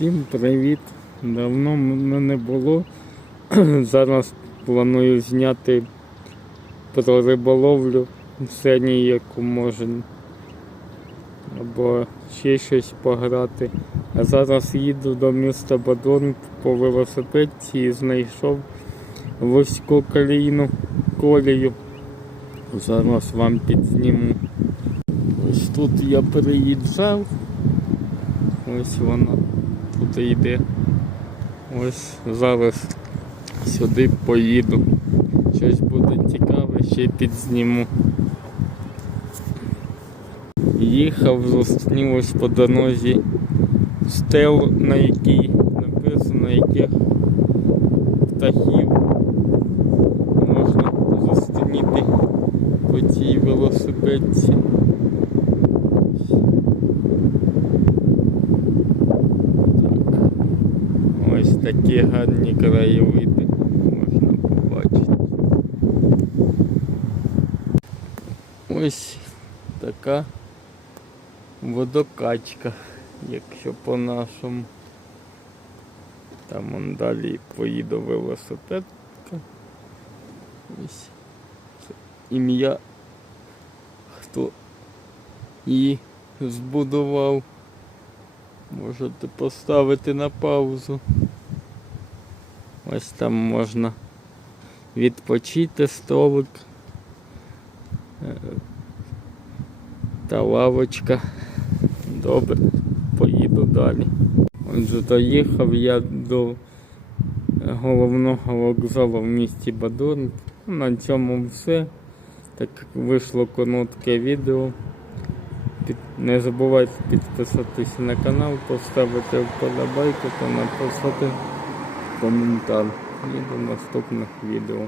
Всім привіт! Давно мене не було. Зараз планую зняти про риболовлю сьогодні, яку може. Або ще щось пограти. А зараз їду до міста Бадон по велосипедці і знайшов вузьку колійну колію. Зараз вам підзніму. Ось тут я переїжджав. Ось вона тут йде. Ось зараз сюди поїду. Щось буде цікаве, ще підзніму. Їхав, зустрілось по дорозі стел, на якій написано, яких птахів можна зустріти по цій велосипедці. Так. Ось такі гарні краєвиди можна побачити. Ось така водокачка, якщо по-нашому. Там он далі поїду велосипедка. Ось це ім'я хто її збудував. Можете поставити на паузу. Ось там можна відпочити столик е, та лавочка. Добре, поїду далі. Отже, доїхав я до головного вокзалу в місті Бадурн. На цьому все. Так вийшло коротке відео. Не забувайте підписатися на канал, поставити вподобайку та написати коментар. І до наступних відео.